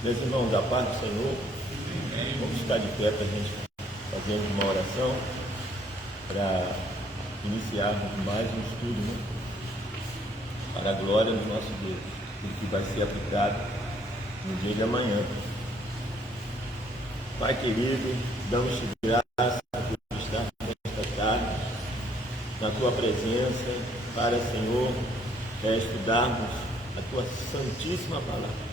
Meus irmãos, da paz do Senhor, vamos ficar de pé para a gente fazer uma oração para iniciarmos mais um estudo, né? Para a glória do nosso Deus, que vai ser aplicado no dia de amanhã. Pai querido, damos-te graça por estar nesta tarde, na tua presença, para, Senhor, estudarmos a tua santíssima palavra.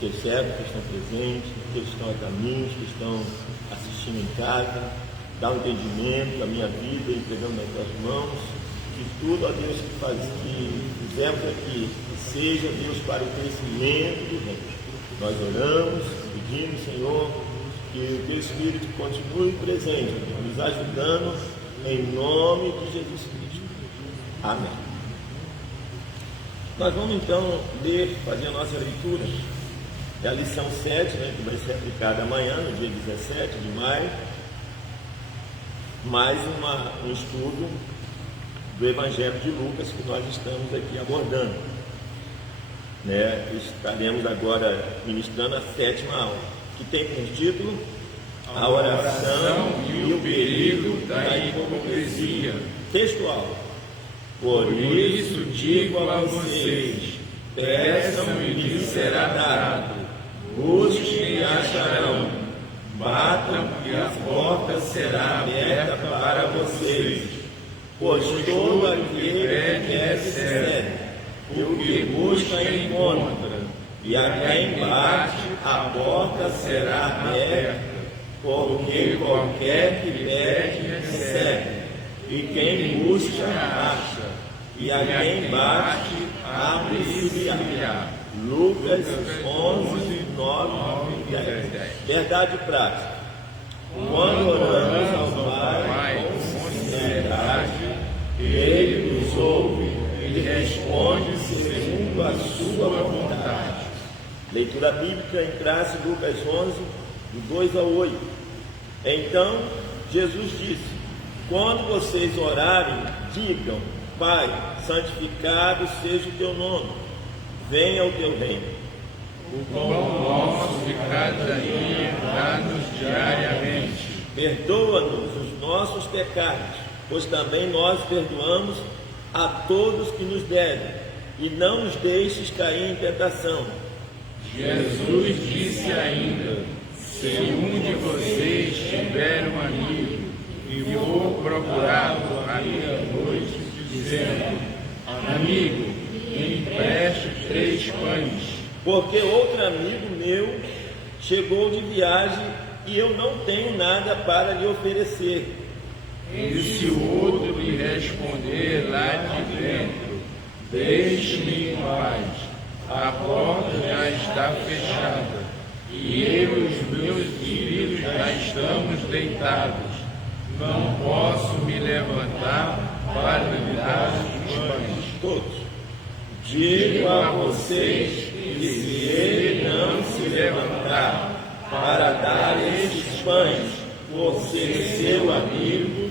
Teus servos que estão presentes, que estão a caminho, que estão assistindo em casa, dá um entendimento à minha vida e pegando nas tuas mãos, que tudo, ó Deus, que fizemos aqui, que seja, Deus, para o crescimento do reino. Nós oramos, pedimos, Senhor, que o teu Espírito continue presente, nos ajudando, em nome de Jesus Cristo. Amém. Nós vamos então ler, fazer a nossa leitura. É a lição 7, né, que vai ser aplicada amanhã, no dia 17 de maio, mais um estudo do Evangelho de Lucas que nós estamos aqui abordando. Estaremos agora ministrando a 7ª aula, que tem como título A Oração e o Perigo da Hipocrisia. Textual: Por isso digo a vocês, peçam e lhes será dado, busquem e acharão, batam e a porta será aberta para vocês. Pois todo aquele que pede recebe, o que busca encontra, e a quem bate a porta será aberta, porque qualquer que pede recebe, e quem busca acha, e a quem bate abre-se-lhe-á. Lucas 11, 9 e 10. Verdade prática. Quando oramos ao Pai com sinceridade, Ele nos ouve e responde segundo a sua vontade. Leitura bíblica em classe, Lucas 11, do 2 ao 8. Então Jesus disse: Quando vocês orarem, digam: Pai, santificado seja o teu nome, venha o teu reino. O pão nosso de cada dia dá-nos diariamente. Perdoa-nos os nossos pecados, pois também nós perdoamos a todos que nos devem, e não nos deixes cair em tentação. Jesus disse ainda: Se um de vocês tiver um amigo e for procurá-lo à meia-noite, dizendo: Amigo, me empreste 3 pães. Porque outro amigo meu chegou de viagem e eu não tenho nada para lhe oferecer. E se o outro lhe responder lá de dentro: Deixe-me em paz, a porta já está fechada, e eu e os meus filhos já estamos deitados, não posso me levantar para lhe dar os pães. Todos. Digo a vocês que se ele não se levantar para dar esses pães por ser seu amigo,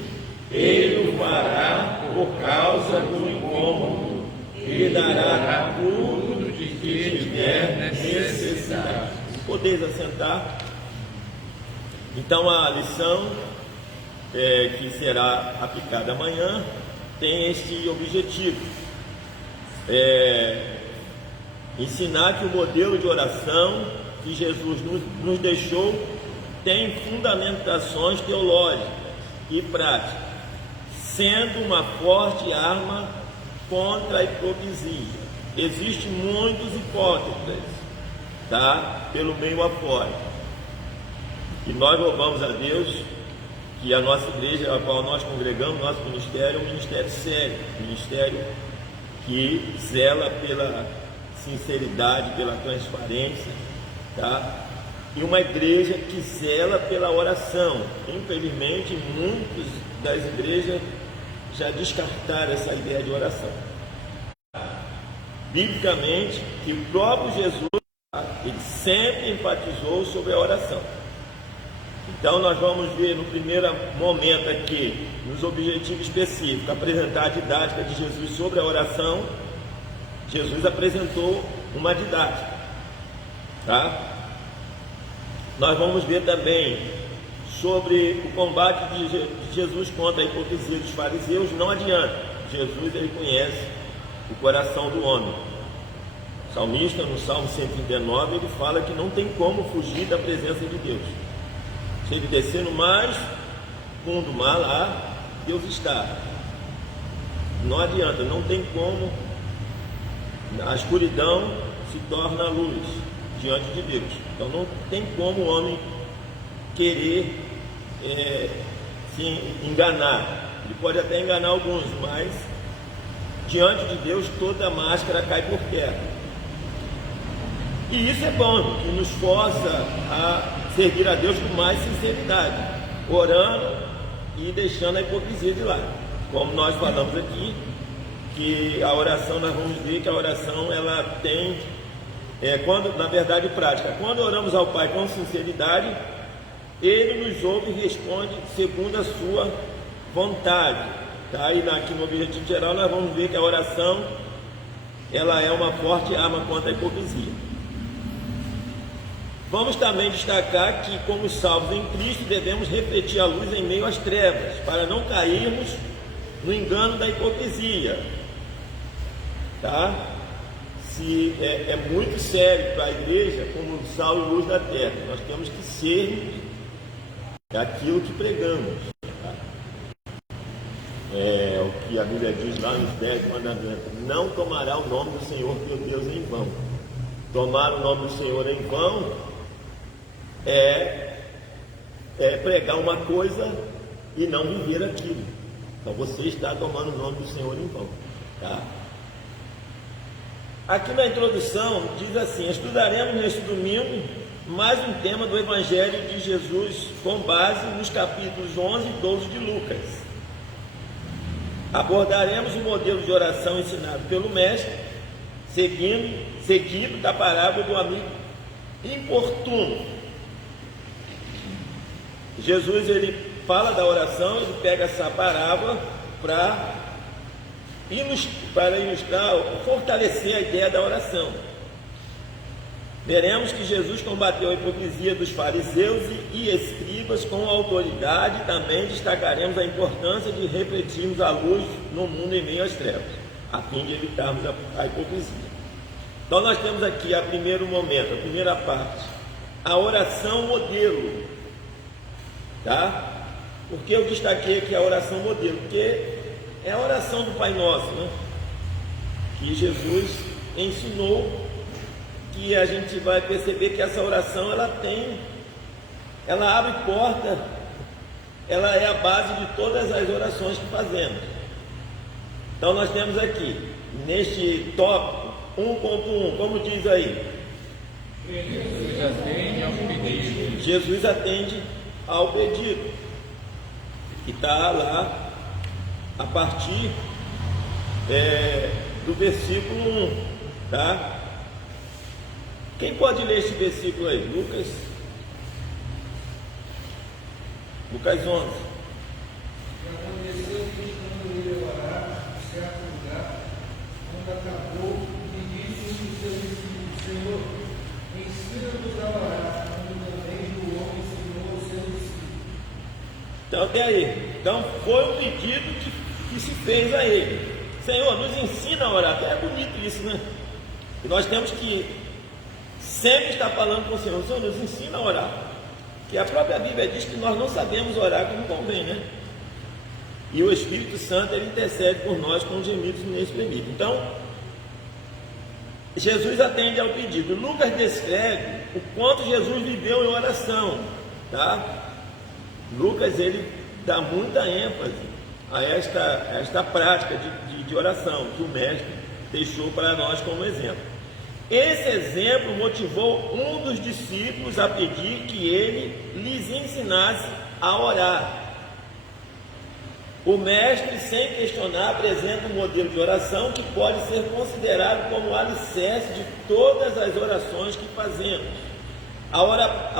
ele o fará por causa do incômodo e dará tudo de que tiver necessidade. Podeis assentar. Então a lição que será aplicada amanhã tem este objetivo: ensinar que o modelo de oração que Jesus nos deixou tem fundamentações teológicas e práticas, sendo uma forte arma contra a hipocrisia. Existem muitos hipócritas, pelo meio afora. E nós louvamos a Deus que a nossa igreja, a qual nós congregamos, nosso ministério é um ministério sério, um ministério que zela pela sinceridade, pela transparência, e uma igreja que zela pela oração. Infelizmente, muitas das igrejas já descartaram essa ideia de oração. Biblicamente, que o próprio Jesus, ele sempre enfatizou sobre a oração. Então nós vamos ver no primeiro momento aqui, nos objetivos específicos, apresentar a didática de Jesus sobre a oração. Jesus apresentou uma didática, Nós vamos ver também sobre o combate de Jesus contra a hipocrisia dos fariseus. Não adianta, Jesus ele conhece o coração do homem. O salmista, no Salmo 139, ele fala que não tem como fugir da presença de Deus. Se ele descer no mais fundo do mar, lá Deus está. Não adianta, não tem como. A escuridão se torna luz diante de Deus. Então não tem como o homem querer se enganar. Ele pode até enganar alguns, mas diante de Deus toda máscara cai por terra. E isso é bom, que nos força a servir a Deus com mais sinceridade, orando e deixando a hipocrisia de lado. Como nós falamos aqui, que a oração, nós vamos ver que a oração ela tem, quando, na verdade, prática. Quando oramos ao Pai com sinceridade, Ele nos ouve e responde segundo a sua vontade. Tá? E aqui no objetivo geral nós vamos ver que a oração ela é uma forte arma contra a hipocrisia. Vamos também destacar que, como salvos em Cristo, devemos refletir a luz em meio às trevas, para não cairmos no engano da hipocrisia. Tá? Se é muito sério para a igreja como sal e luz da terra. Nós temos que ser aquilo que pregamos. Tá? O que a Bíblia diz lá nos 10 mandamentos: não tomará o nome do Senhor teu Deus em vão. Tomar o nome do Senhor em vão é pregar uma coisa e não viver aquilo. Então você está tomando o nome do Senhor em vão. Tá? Aqui na introdução diz assim: estudaremos neste domingo mais um tema do Evangelho de Jesus com base nos capítulos 11 e 12 de Lucas. Abordaremos o modelo de oração ensinado pelo Mestre, seguido da parábola do amigo importuno. Jesus ele fala da oração, ele pega essa parábola para ilustrar, fortalecer a ideia da oração. Veremos que Jesus combateu a hipocrisia dos fariseus e escribas com autoridade. Também destacaremos a importância de refletirmos a luz no mundo em meio às trevas, a fim de evitarmos a hipocrisia. Então nós temos aqui a primeiro momento, a primeira parte, a oração modelo. Tá? Por que eu destaquei aqui a oração modelo? Porque é a oração do Pai Nosso, né? Que Jesus ensinou, que a gente vai perceber que essa oração ela abre porta, ela é a base de todas as orações que fazemos. Então nós temos aqui, neste tópico 1.1, como diz aí? Jesus atende ao pedido. Jesus atende ao pedido, que está lá a partir do versículo 1, tá? Quem pode ler esse versículo aí? Lucas 11. E aconteceu que, quando ele orava em certo lugar, quando acabou, e disse os seus discípulos: Senhor, ensina-nos a orar, como também o homem ensinou os seus discípulos. Então, até aí. Então, foi um pedido que se fez a ele: Senhor, nos ensina a orar. É bonito isso, né? E nós temos que sempre estar falando com o Senhor: Senhor, nos ensina a orar. Que a própria Bíblia diz que nós não sabemos orar como convém, né? E o Espírito Santo, ele intercede por nós com gemidos inexprimíveis. Então, Jesus atende ao pedido. Lucas descreve o quanto Jesus viveu em oração, tá? Lucas, ele dá muita ênfase a esta prática de oração que o Mestre deixou para nós como exemplo. Esse exemplo motivou um dos discípulos a pedir que ele lhes ensinasse a orar. O Mestre, sem questionar, apresenta um modelo de oração que pode ser considerado como o alicerce de todas as orações que fazemos. A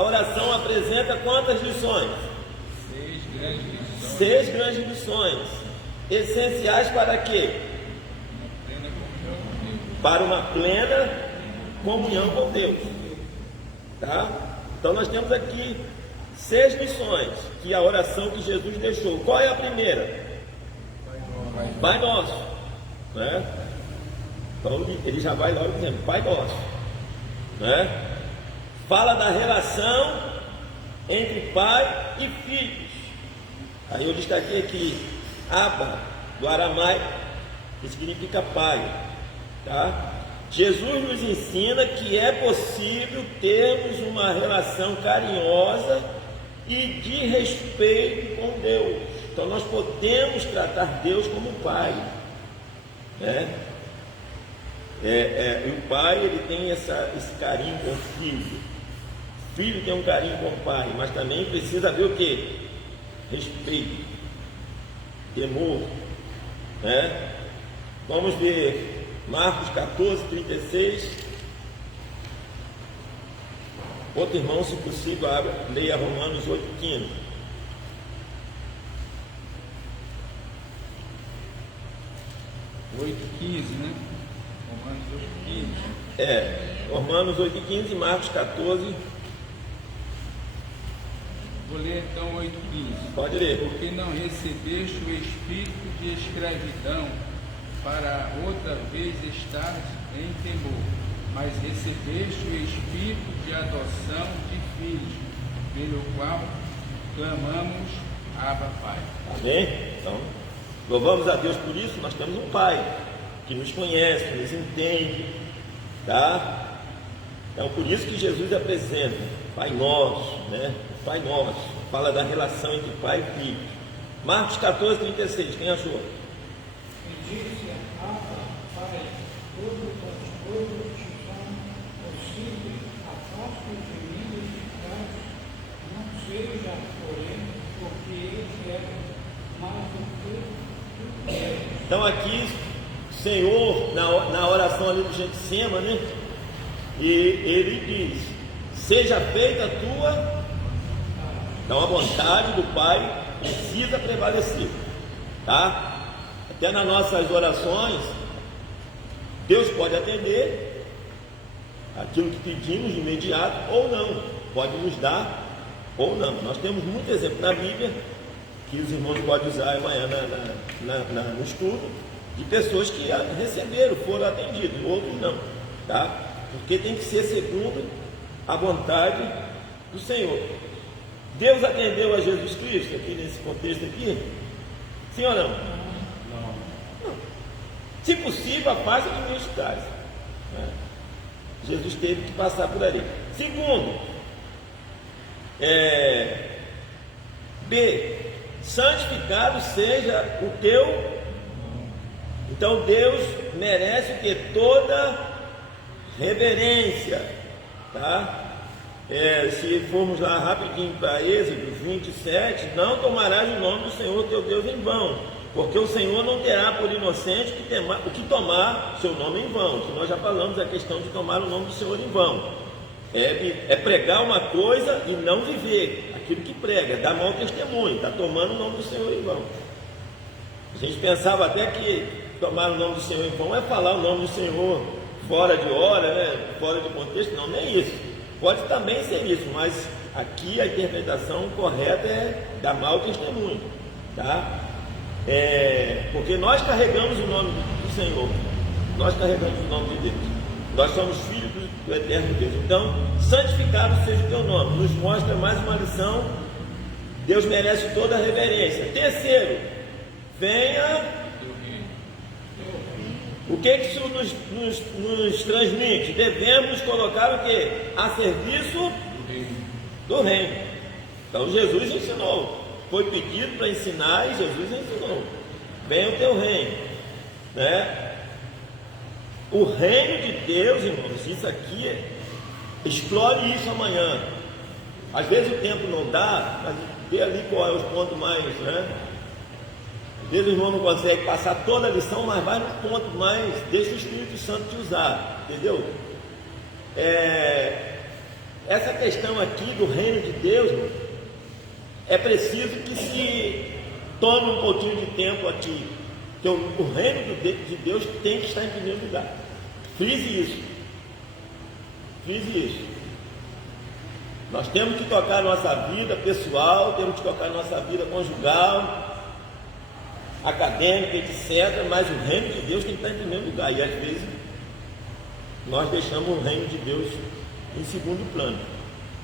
oração apresenta quantas lições? 6 grandes lições. Essenciais para quê? Para uma plena comunhão com Deus. Tá? Então nós temos aqui 6 missões que a oração que Jesus deixou. Qual é a primeira? Pai Nosso, né? Então ele já vai logo dizendo Pai Nosso, né? Fala da relação entre pai e filhos. Aí eu destaquei aqui Abba, do aramaico, que significa pai, tá? Jesus nos ensina que é possível termos uma relação carinhosa e de respeito com Deus. Então nós podemos tratar Deus como pai, né? E o pai, ele tem esse carinho com o filho. O filho tem um carinho com o pai, mas também precisa haver o quê? Respeito, temor, né? Vamos ver Marcos 14, 36. Outro irmão, se possível, leia Romanos 8, 15. né? Romanos 8,15. Romanos 8,15 e Marcos 14. Vou ler então 8,15. Pode ler. Porque não recebeste o espírito de escravidão para outra vez estar em temor, mas recebeste o espírito de adoção de filhos, pelo qual clamamos Abba, Pai. Amém? Então, louvamos a Deus por isso. Nós temos um Pai que nos conhece, que nos entende, tá? Então, por isso que Jesus apresenta Pai Nosso, né? O Pai Nosso, fala da relação entre pai e filho. Marcos 14, 36, quem achou? E disse Abba, Pai, todo te são possível, afaste de mim este caso, não seja, porém, porque eu quero, mas o que tu queres. Então aqui, o Senhor, na oração ali do Getsêmani, né? E ele diz: seja feita a tua. Então a vontade do Pai precisa prevalecer, tá? Até nas nossas orações, Deus pode atender aquilo que pedimos de imediato ou não, pode nos dar ou não. Nós temos muito exemplo na Bíblia, que os irmãos podem usar amanhã no estudo, de pessoas que receberam, foram atendidos, outros não, tá? Porque tem que ser segundo a vontade do Senhor. Deus atendeu a Jesus Cristo aqui nesse contexto aqui? Sim ou não? Não. Se possível, afaste de mim os tais. Jesus teve que passar por ali. Segundo, B, santificado seja o teu. Então Deus merece o que? Toda reverência, tá? Se formos lá rapidinho para Êxodo 27, não tomarás o nome do Senhor teu Deus em vão, porque o Senhor não terá por inocente o que tomar seu nome em vão, que nós já falamos a questão de tomar o nome do Senhor em vão, é pregar uma coisa e não viver aquilo que prega, dar mau testemunho, está tomando o nome do Senhor em vão. A gente pensava até que tomar o nome do Senhor em vão é falar o nome do Senhor fora de hora, né? Fora de contexto. Não, nem isso. Pode também ser isso, mas aqui a interpretação correta é dar mau testemunho, tá? Porque nós carregamos o nome do Senhor, nós carregamos o nome de Deus, nós somos filhos do eterno Deus. Então, santificado seja o teu nome, nos mostra mais uma lição. Deus merece toda a reverência. Terceiro, venha. O que isso nos transmite? Devemos colocar o que? A serviço do reino. Então Jesus ensinou, foi pedido para ensinar e Jesus ensinou. Venha o teu reino, né? O reino de Deus, irmãos, isso aqui, explore isso amanhã. Às vezes o tempo não dá, mas vê ali qual é os pontos mais, né? Às vezes o irmão não consegue passar toda a lição, mas vai no ponto mais, deixa o Espírito Santo te usar, entendeu? Essa questão aqui do reino de Deus, irmão, é preciso que se tome um pouquinho de tempo aqui, que o reino de Deus tem que estar em primeiro lugar. Frise isso. Nós temos que tocar a nossa vida pessoal, temos que tocar a nossa vida conjugal, acadêmica, etc. Mas o reino de Deus tem que estar em primeiro lugar. E às vezes nós deixamos o reino de Deus em segundo plano,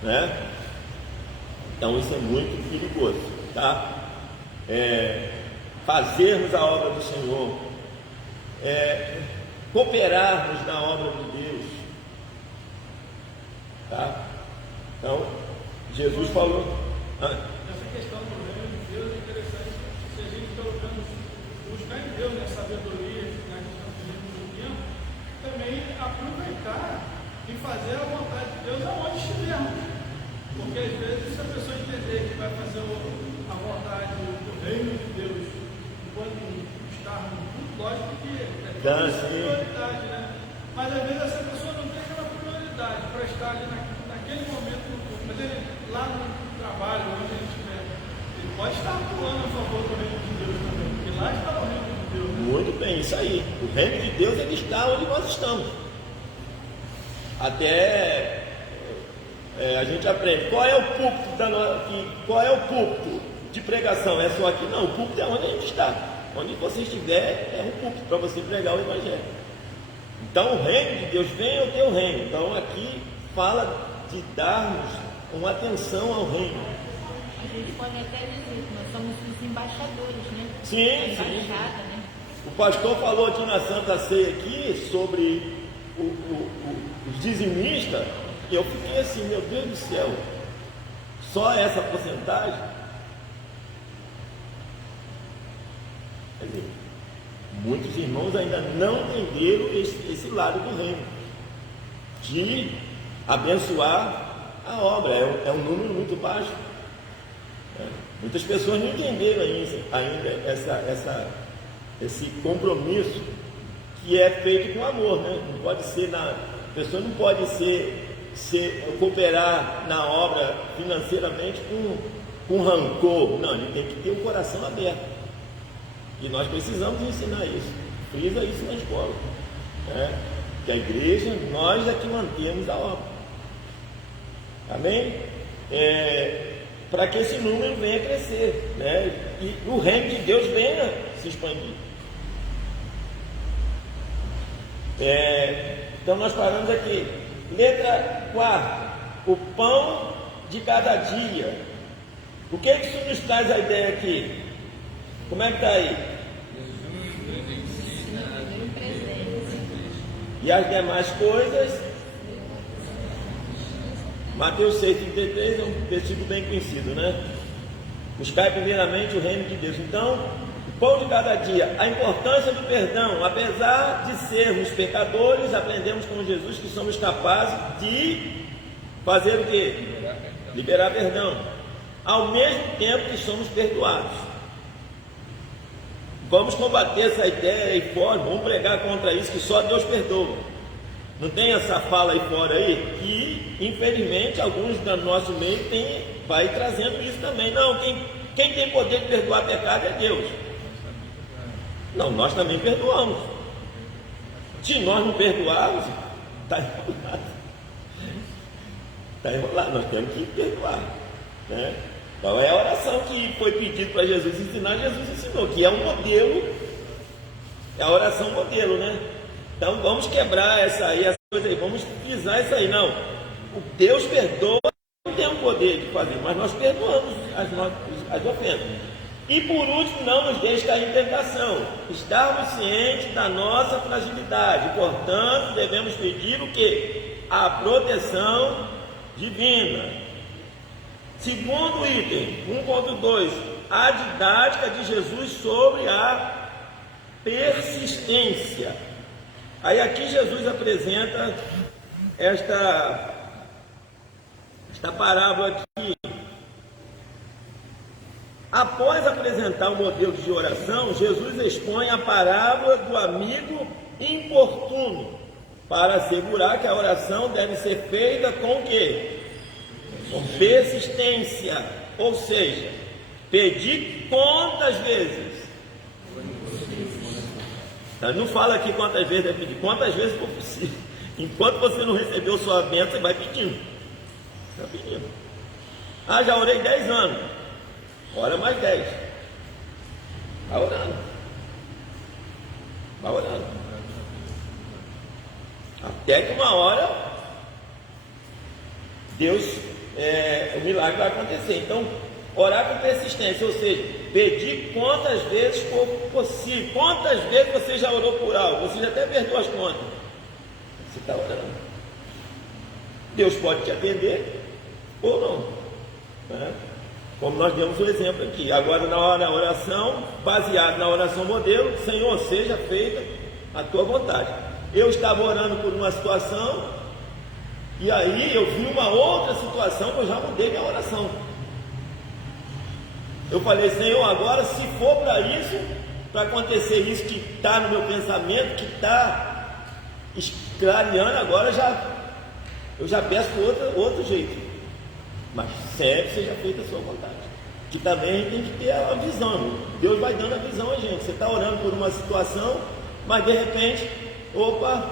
né? Então isso é muito perigoso, tá? Fazermos a obra do Senhor, cooperarmos na obra de Deus, tá? Então, Jesus falou. Essa questão do reino de Deus é interessante, se a gente pelo menos buscar em Deus, né, sabedoria, na questão do tempo, também aproveitar e fazer a vontade de Deus aonde estivermos. Porque às vezes, se a pessoa entender que vai fazer a vontade do reino de Deus enquanto está no mundo, lógico que é prioridade, né? Mas às vezes essa pessoa não tem aquela prioridade para estar ali naquele momento no culto, mas ele lá no trabalho, onde ele estiver, ele pode estar atuando a favor do reino de Deus também, porque lá está o reino de Deus. Né? Muito bem, isso aí. O reino de Deus ele está onde nós estamos. Até a gente aprende qual é o púlpito qual é o púlpito de pregação. É só aqui? Não, o púlpito é onde a gente está. Onde você estiver é um púlpito para você pregar o evangelho. Então o reino de Deus vem ao teu reino. Então aqui fala de darmos uma atenção ao reino. A gente pode até dizer que nós somos os embaixadores, né? Sim, a embaixada, sim. Né? O pastor falou aqui na Santa Ceia aqui sobre os dizimistas, e eu fiquei assim, meu Deus do céu, só essa porcentagem? Quer dizer, muitos irmãos ainda não entenderam esse lado do reino, de abençoar a obra. É um número muito baixo. Muitas pessoas não entenderam ainda esse compromisso que é feito com amor, né? Não pode ser a pessoa não pode cooperar na obra financeiramente com rancor. Não, ele tem que ter o coração aberto. E nós precisamos ensinar isso. Frisa isso na escola, né? Que a igreja, nós é que mantemos a obra. Amém? Para que esse número venha crescer, né? E o reino de Deus venha se expandir. Então nós paramos aqui. Letra 4. O pão de cada dia. O que isso nos traz a ideia aqui? Como é que está aí? E as demais coisas. Mateus 6,33 é um versículo bem conhecido, né? Buscai primeiramente o reino de Deus. Então, o pão de cada dia, a importância do perdão. Apesar de sermos pecadores, aprendemos com Jesus que somos capazes de fazer o quê? Liberar perdão. Ao mesmo tempo que somos perdoados. Vamos combater essa ideia aí fora, vamos pregar contra isso, que só Deus perdoa. Não tem essa fala aí fora aí, que infelizmente alguns do nosso meio vai trazendo isso também. Não, quem tem poder de perdoar pecado é Deus. Não, nós também perdoamos. Se nós não perdoarmos, está enrolado. Está enrolado, nós temos que perdoar, né? Então é a oração que foi pedido para Jesus ensinar, Jesus ensinou, que é um modelo, é a oração modelo, né? Então vamos quebrar essa coisa aí, vamos pisar isso aí. Não, o Deus perdoa, não tem o poder de fazer, mas nós perdoamos as ofensas. E por último, não nos deixe cair em tentação, estarmos cientes da nossa fragilidade, portanto devemos pedir o quê? A proteção divina. Segundo item, 1.2, a didática de Jesus sobre a persistência. Aí aqui Jesus apresenta esta parábola aqui. Após apresentar o modelo de oração, Jesus expõe a parábola do amigo importuno, para assegurar que a oração deve ser feita com o quê? Com persistência, ou seja, pedir quantas vezes? Não fala aqui quantas vezes deve pedir, quantas vezes for possível. Enquanto você não recebeu sua bênção, você vai pedindo. Está pedindo. Ah, já orei 10 anos. Ora mais 10. Vai orando. Vai orando. Até que uma hora Deus, o milagre vai acontecer. Então, orar com persistência, ou seja, pedir quantas vezes for possível. Quantas vezes você já orou por algo? Você já até perdoou as contas. Você está orando. Deus pode te atender ou não, né? Como nós demos o exemplo aqui. Agora, na hora da oração, baseado na oração modelo, Senhor, seja feita a tua vontade. Eu estava orando por uma situação, e aí eu vi uma outra situação que eu já mudei minha oração. Eu falei, Senhor, agora se for para isso, para acontecer isso que está no meu pensamento, que está esclareando, agora eu já peço outro jeito. Mas sempre seja feita a sua vontade. Que também a gente tem que ter a visão. Deus vai dando a visão a gente. Você está orando por uma situação, mas de repente, opa,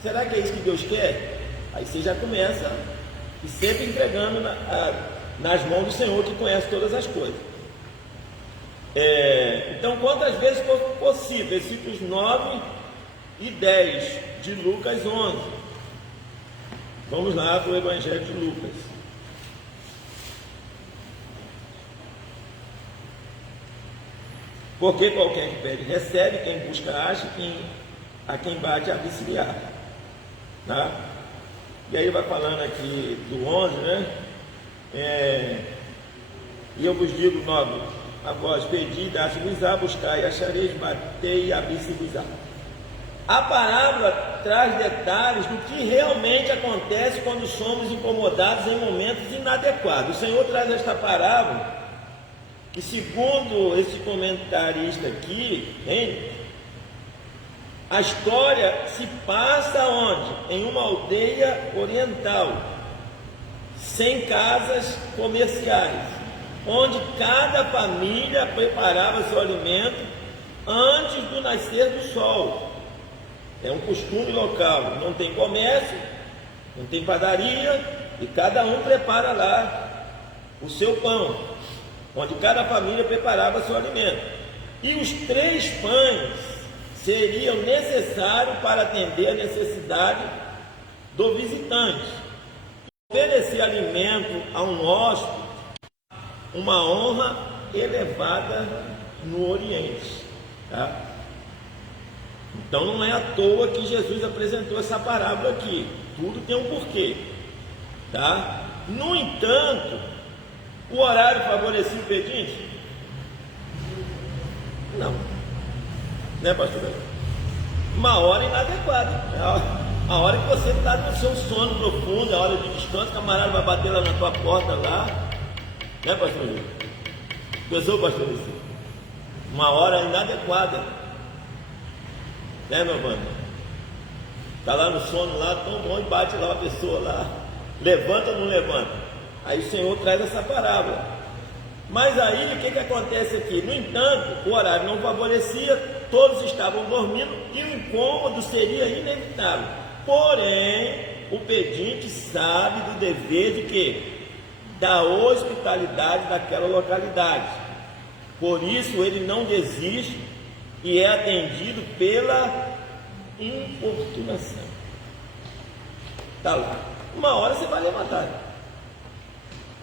será que é isso que Deus quer? Aí você já começa e sempre entregando nas mãos do Senhor, que conhece todas as coisas. Então, quantas vezes for possível, versículos 9 e 10 de Lucas 11. Vamos lá para o Evangelho de Lucas. Porque qualquer que pede recebe, quem busca acha, a quem bate abre-se tá? E aí vai falando aqui do 11, né? E eu vos digo, 9, a vós pedi, dá-se-vos-á, buscai, achareis, batei, abri-se-vos-á. A parábola traz detalhes do que realmente acontece quando somos incomodados em momentos inadequados. O Senhor traz esta parábola, que segundo esse comentarista aqui, a história se passa onde? Em uma aldeia oriental, sem casas comerciais, onde cada família preparava seu alimento antes do nascer do sol. É um costume local, não tem comércio, não tem padaria, e cada um prepara lá o seu pão, onde cada família preparava seu alimento. E os 3 pães seriam necessários para atender a necessidade do visitante. Oferecer alimento a um hóspede, uma honra elevada no Oriente, tá? Então não é à toa que Jesus apresentou essa parábola aqui. Tudo tem um porquê, tá? No entanto, o horário favorecia o pedinte? Não. Né, pastor? Uma hora inadequada. A hora que você está no seu sono profundo, a hora de descanso, o camarada vai bater lá na tua porta lá. Né, pastor? Pensou, pastor? Uma hora inadequada. Né, meu mano? Está lá no sono lá, tão bom, e bate lá uma pessoa lá. Levanta ou não levanta? Aí o Senhor traz essa parábola. Mas aí o que acontece aqui? No entanto, o horário não favorecia, todos estavam dormindo e o incômodo seria inevitável. Porém, o pedinte sabe do dever de quê? Da hospitalidade daquela localidade. Por isso ele não desiste e é atendido pela importunação. Está lá. Uma hora você vai levantar.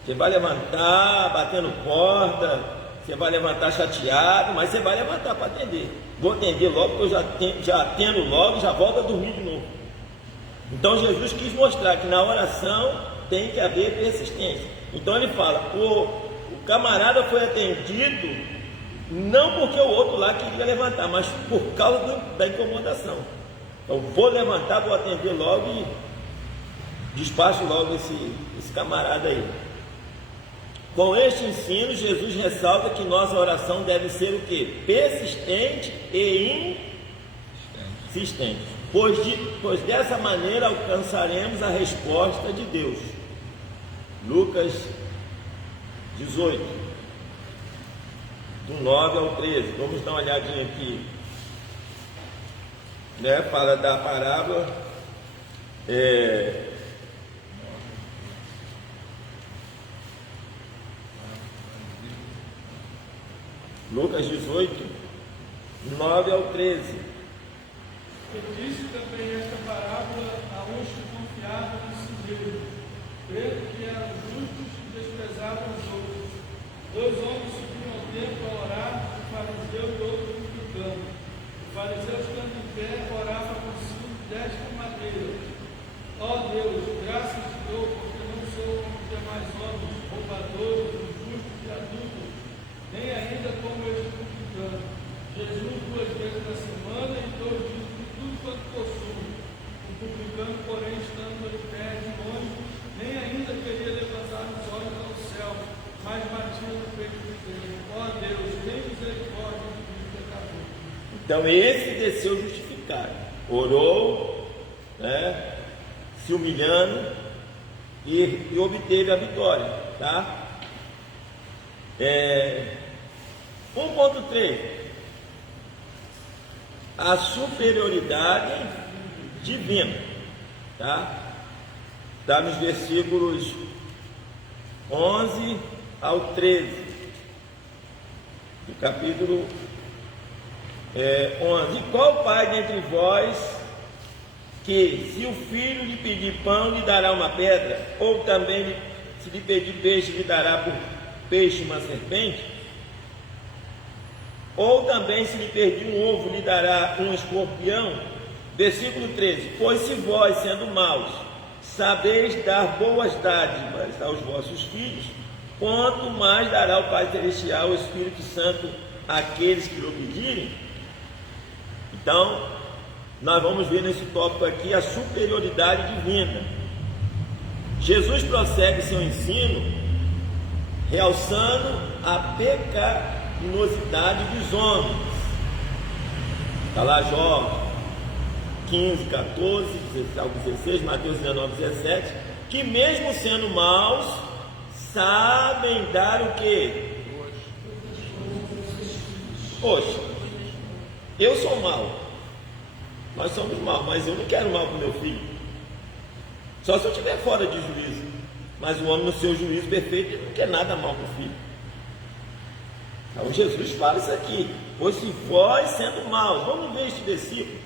Você vai levantar batendo porta, você vai levantar chateado, mas você vai levantar para atender. Vou atender logo, porque eu já atendo logo e já volto a dormir de novo. Então Jesus quis mostrar que na oração tem que haver persistência. Então ele fala, o camarada foi atendido não porque o outro lá queria levantar, mas por causa da incomodação. Então vou levantar, vou atender logo e despacho logo esse camarada aí. Com este ensino, Jesus ressalta que nossa oração deve ser o quê? Persistente e insistente. Pois dessa maneira alcançaremos a resposta de Deus. Lucas 18, do 9 ao 13. Vamos dar uma olhadinha aqui. Né? Fala da parábola. Lucas 18, 9 ao 13. E disse também esta parábola a uns que confiavam em si mesmos, crendo que eram justos e desprezavam os outros. 2 homens subiram ao templo a orar, um fariseu e outro publicano. O fariseu, estando em pé, orava consigo desta maneira: ó Deus, graças te dou, porque não sou como os demais homens, roubadores, injustos e adúlteros, nem ainda como este publicano. Jesus 2 vezes na semana e 2 dias de tudo quanto possuo. O publicano, porém, estando em pé de longe, nem ainda queria levantar os olhos ao céu, mas batia no peito dizendo: ó Deus, tem misericórdia de mim, pecador. Então esse desceu justificado, orou, né, se humilhando e obteve a vitória, tá? 1.3, a superioridade divina, tá? Está nos versículos 11 ao 13 do capítulo 11. E qual pai dentre vós que, se o filho lhe pedir pão, lhe dará uma pedra? Ou também, se lhe pedir peixe, lhe dará por peixe uma serpente? Ou também, se lhe pedir um ovo, lhe dará um escorpião? Versículo 13. Pois se vós, sendo maus, sabeis dar boas dádivas aos vossos filhos, quanto mais dará o Pai Celestial, o Espírito Santo, àqueles que lhe pedirem? Então, nós vamos ver nesse tópico aqui a superioridade divina. Jesus prossegue seu ensino realçando a pecaminosidade dos homens. Está lá Jó 15, 14, 16, Mateus 19, 17, que mesmo sendo maus, sabem dar o quê? Poxa, eu sou mau, nós somos maus, mas eu não quero mal para o meu filho, só se eu estiver fora de juízo. Mas o homem, no seu juízo perfeito, ele não quer nada mal para o filho. Então Jesus fala isso aqui: pois se vós, sendo maus, vamos ver este versículo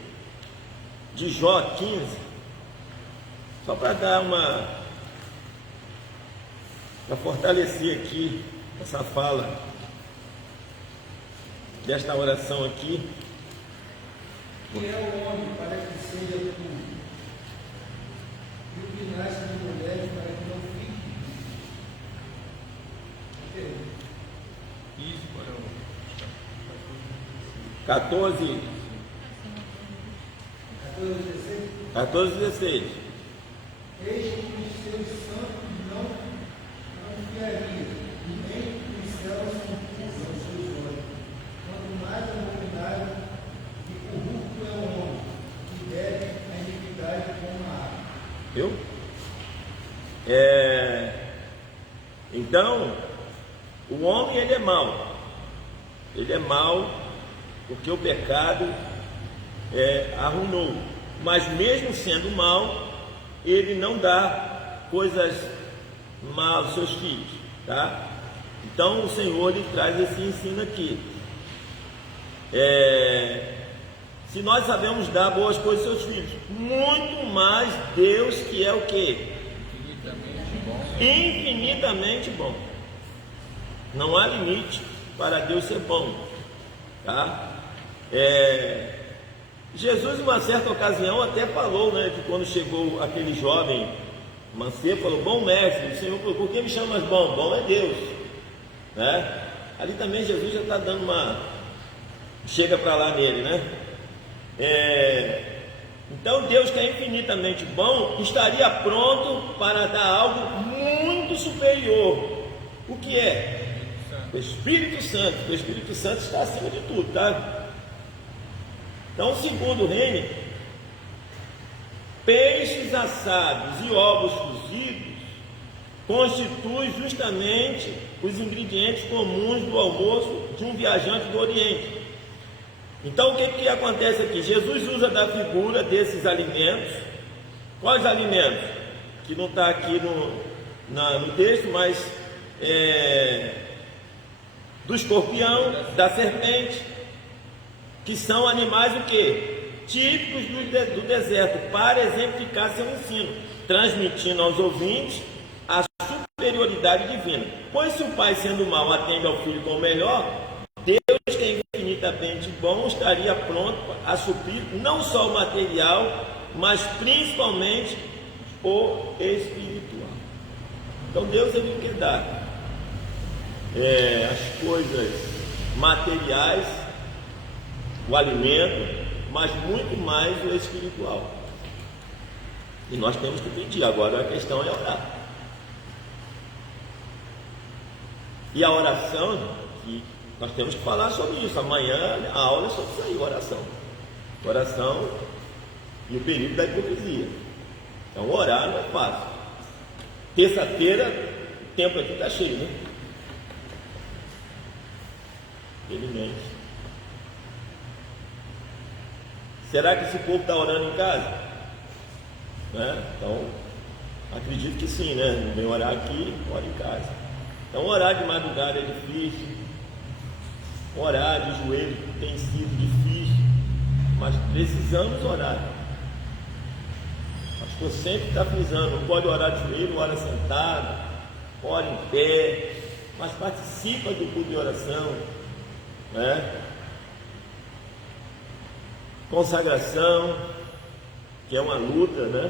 de Jó 15, só para dar para fortalecer aqui essa fala desta oração aqui. Que é o homem para que seja puro, e o que nasce de mulher para que não fique. 14, 16. Eis que os seus santos não confiaria, nem os céus são puros aos seus olhos. Quanto mais abominável e corrupto é o homem, que deve a iniquidade como a água. Viu? Então, o homem, ele é mau. Ele é mau porque o pecado arruinou. Mas mesmo sendo mau, ele não dá coisas más aos seus filhos, tá? Então o Senhor lhe traz esse ensino aqui. Se nós sabemos dar boas coisas aos seus filhos, muito mais Deus, que é o quê? Infinitamente bom. Não há limite para Deus ser bom, tá? Jesus, em uma certa ocasião, até falou, né, que quando chegou aquele jovem mancebo, falou: bom mestre, o Senhor, por que me chamas bom? Bom é Deus, né? Ali também Jesus já está dando chega para lá nele, né? Então Deus, que é infinitamente bom, estaria pronto para dar algo muito superior. O que é? O Espírito Santo. O Espírito Santo está acima de tudo, tá? Então, segundo o reino, peixes assados e ovos cozidos constituem justamente os ingredientes comuns do almoço de um viajante do Oriente. Então, o que acontece aqui? Jesus usa da figura desses alimentos. Quais alimentos? Que não está aqui no texto, mas do escorpião, da serpente, que são animais o quê? Típicos do deserto, para exemplificar seu ensino, transmitindo aos ouvintes a superioridade divina. Pois se o pai, sendo mau, atende ao filho com o melhor, Deus, que é infinitamente bom, estaria pronto a suprir não só o material, mas principalmente o espiritual. Então Deus, ele quer dar as coisas materiais, o alimento, mas muito mais o espiritual. E nós temos que pedir. Agora a questão é orar. E a oração, que nós temos que falar sobre isso. Amanhã a aula é sobre isso aí, oração. Oração e o perigo da hipocrisia. Então orar não é fácil. Terça-feira, o tempo aqui está cheio, né? Felizmente. Será que esse povo está orando em casa? Né? Então, acredito que sim, né? Não vem orar aqui, ora em casa. Então, orar de madrugada é difícil. Orar de joelho tem sido difícil. Mas precisamos orar. O pastor sempre está frisando, não pode orar de joelho, ora sentado, ora em pé, mas participa do culto de oração, né? Consagração, que é uma luta, né?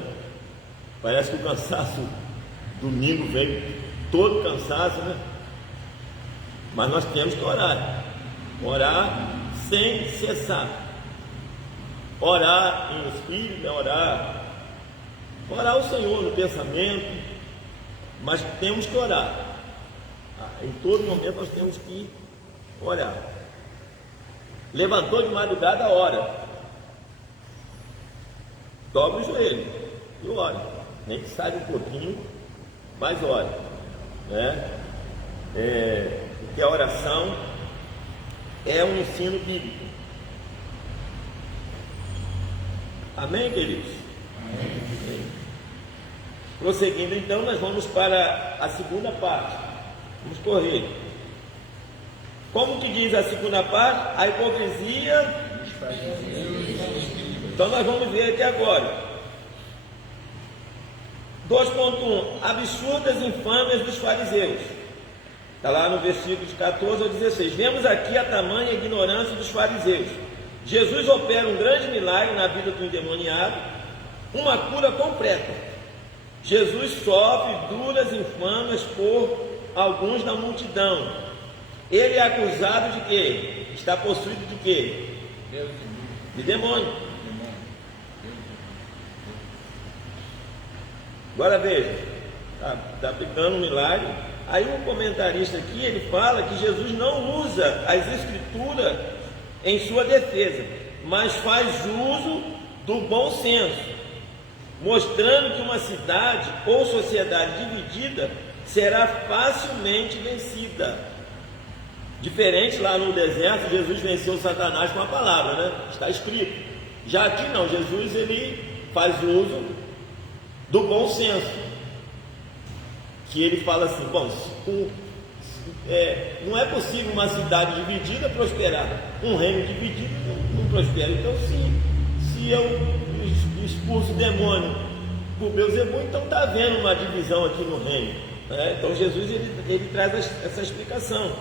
Parece que o cansaço domingo veio todo cansaço, né? Mas nós temos que orar sem cessar. Orar em espírito, né? Orar ao Senhor no pensamento, mas temos que orar. Em todo momento nós temos que orar. Levantou de madrugada, ora. Dobra o joelho e ora. Nem que saia um pouquinho, mas ora. Né? Porque a oração é um ensino bíblico. Amém, queridos? Amém. Prosseguindo, então, nós vamos para a segunda parte. Vamos correr. Como que diz a segunda parte? A hipocrisia. Então nós vamos ver aqui agora. 2.1. Absurdas infâmias dos fariseus. Está lá no versículo de 14 ao 16. Vemos aqui a tamanha ignorância dos fariseus. Jesus opera um grande milagre na vida do endemoniado, uma cura completa. Jesus sofre duras infâmias por alguns da multidão. Ele é acusado de quê? Está possuído de quê? De demônio. Agora veja, está aplicando um milagre. Aí um comentarista aqui, ele fala que Jesus não usa as escrituras em sua defesa, mas faz uso do bom senso, mostrando que uma cidade ou sociedade dividida será facilmente vencida. Diferente lá no deserto, Jesus venceu Satanás com a palavra, né? Está escrito. Já aqui não, Jesus ele faz uso do bom senso, que ele fala assim, bom, não é possível uma cidade dividida prosperar, um reino dividido não prospera. Então se eu expulso o demônio por Beelzebul, então está havendo uma divisão aqui no reino, né? Então Jesus ele traz essa explicação.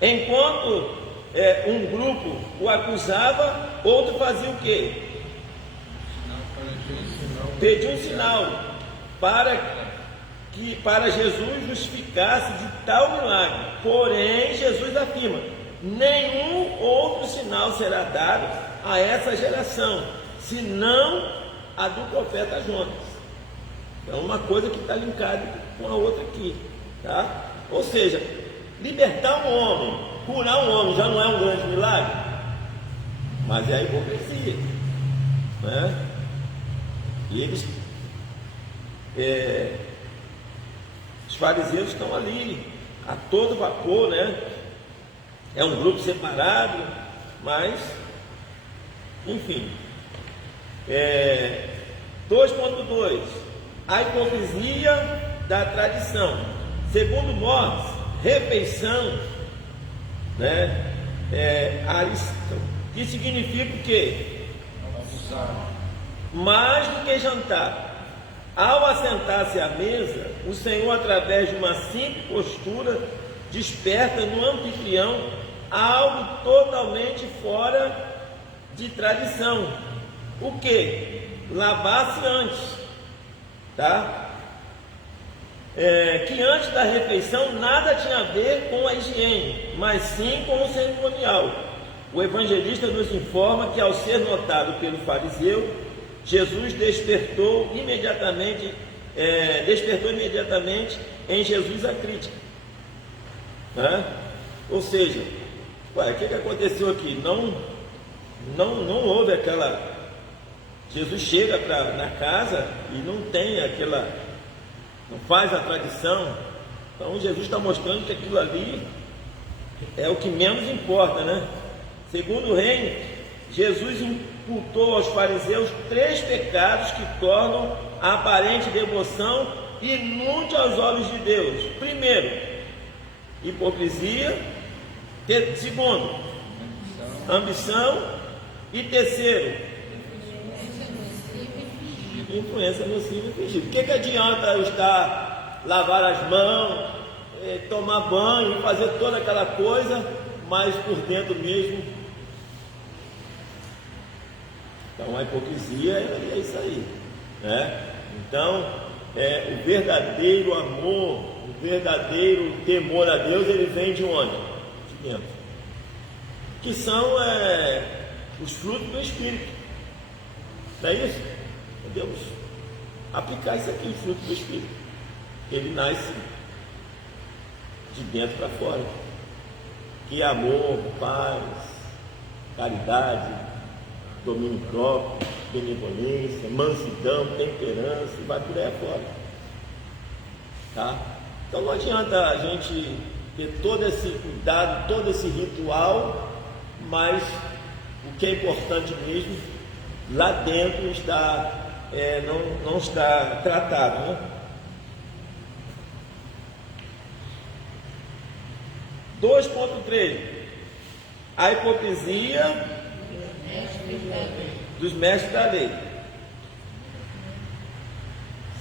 Enquanto um grupo o acusava, outro fazia o quê? Pediu um sinal para Jesus justificasse de tal milagre. Porém, Jesus afirma: nenhum outro sinal será dado a essa geração, senão a do profeta Jonas. É uma coisa que está linkada com a outra aqui, tá? Ou seja, libertar um homem, curar um homem, já não é um grande milagre? Mas é a hipocrisia, né? E eles, os fariseus estão ali a todo vapor, né? É um grupo separado, mas, enfim. 2.2. A hipocrisia da tradição. Segundo Morris, refeição né? Ariston, que significa o quê? Mais do que jantar. Ao assentar-se à mesa, o Senhor, através de uma simples postura, desperta no anfitrião algo totalmente fora de tradição. O que? Lavar-se antes, tá? Que antes da refeição nada tinha a ver com a higiene, mas sim com o cerimonial. O evangelista nos informa que, ao ser notado pelo fariseu, Jesus despertou imediatamente em Jesus a crítica, né? Ou seja, o que aconteceu aqui? Não houve aquela... Jesus chega na casa e não tem aquela... não faz a tradição. Então Jesus está mostrando que aquilo ali é o que menos importa, né? Segundo o reino, Jesus imputou aos fariseus 3 pecados que tornam a aparente devoção inútil aos olhos de Deus. Primeiro, hipocrisia. Segundo, ambição. E terceiro, influência nociva e fingida. O que adianta eu lavar as mãos, tomar banho, fazer toda aquela coisa, mas por dentro mesmo? Então a hipocrisia é isso aí, né? Então o verdadeiro amor, o verdadeiro temor a Deus, ele vem de onde? De dentro. Que são os frutos do Espírito. Não é isso? Podemos aplicar isso aqui, o fruto do Espírito. Ele nasce de dentro para fora. Que é amor, paz, caridade, domínio próprio, benevolência, mansidão, temperança, e vai por aí afora. Tá? Então não adianta a gente ter todo esse cuidado, todo esse ritual, mas o que é importante mesmo, lá dentro está, não está tratado, né? 2.3. A hipocrisia dos mestres da lei.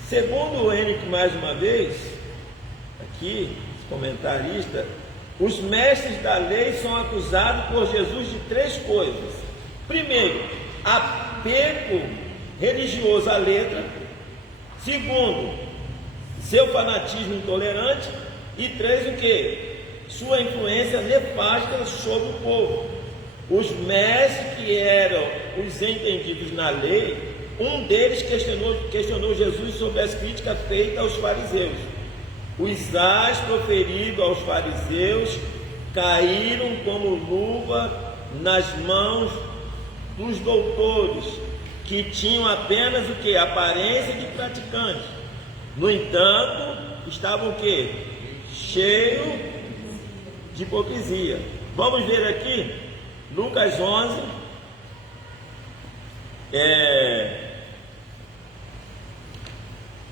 Segundo o Henrique, mais uma vez, aqui, comentarista, os mestres da lei são acusados por Jesus de 3 coisas. Primeiro, apego religioso à letra. Segundo, seu fanatismo intolerante. E 3, o que? Sua influência nefasta sobre o povo. Os mestres que eram os entendidos na lei, um deles questionou Jesus sobre as críticas feitas aos fariseus. Os ais proferidos aos fariseus caíram como luva nas mãos dos doutores, que tinham apenas o que? Aparência de praticantes. No entanto, estavam o que? Cheios de hipocrisia. Vamos ver aqui, Lucas 11,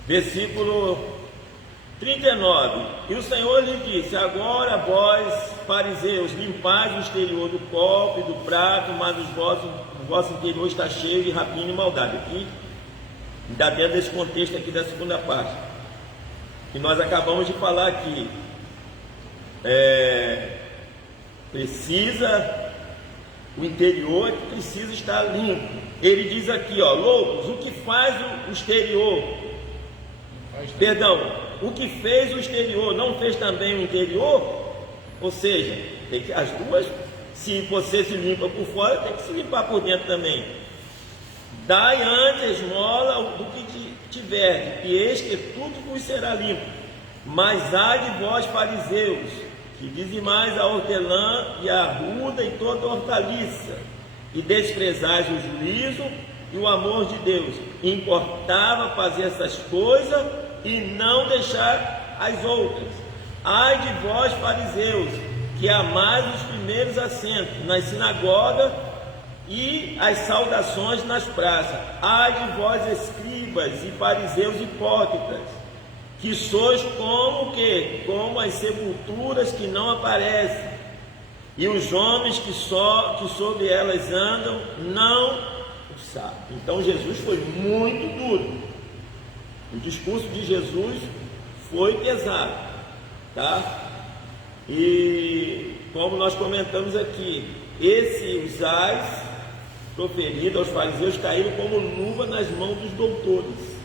versículo 39. E o Senhor lhe disse: agora vós, fariseus, limpais o exterior do copo e do prato, mas o vosso interior está cheio de rapina e maldade. Aqui, ainda dentro desse contexto aqui da segunda parte, que nós acabamos de falar aqui, o interior que precisa estar limpo. Ele diz aqui, loucos, o que faz o exterior? Perdão, o que fez o exterior não fez também o interior? Ou seja, tem que, as duas, se você se limpa por fora, tem que se limpar por dentro também. Dai antes esmola do que tiver, e eis que tudo vos será limpo. Mas ai de vós, fariseus, que dizimais a hortelã e a arruda e toda hortaliça, e desprezais o juízo e o amor de Deus. Importava fazer essas coisas e não deixar as outras. Ai de vós, fariseus, que amais os primeiros assentos nas sinagogas e as saudações nas praças. Ai de vós, escribas e fariseus hipócritas, que sois como o quê? Como as sepulturas que não aparecem, e os homens que sobre elas andam não o sabem. Então Jesus foi muito duro. O discurso de Jesus foi pesado, tá? E como nós comentamos aqui, os ais proferidos aos fariseus caíram como luva nas mãos dos doutores,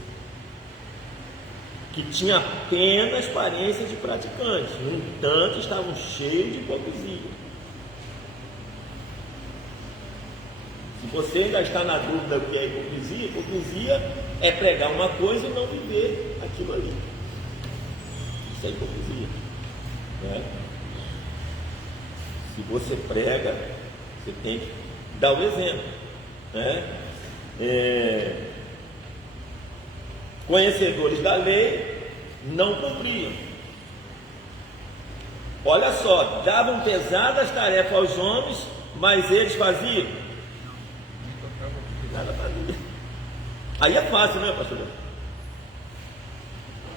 que tinham apenas aparência de praticantes, no entanto estavam cheios de hipocrisia. Se você ainda está na dúvida do que é hipocrisia é pregar uma coisa e não viver aquilo ali. Isso é hipocrisia, né? Se você prega, você tem que dar o exemplo, né? Conhecedores da lei não cumpriam. Olha só, davam pesadas tarefas aos homens, mas eles faziam nada fazia. Aí é fácil, né, pastor?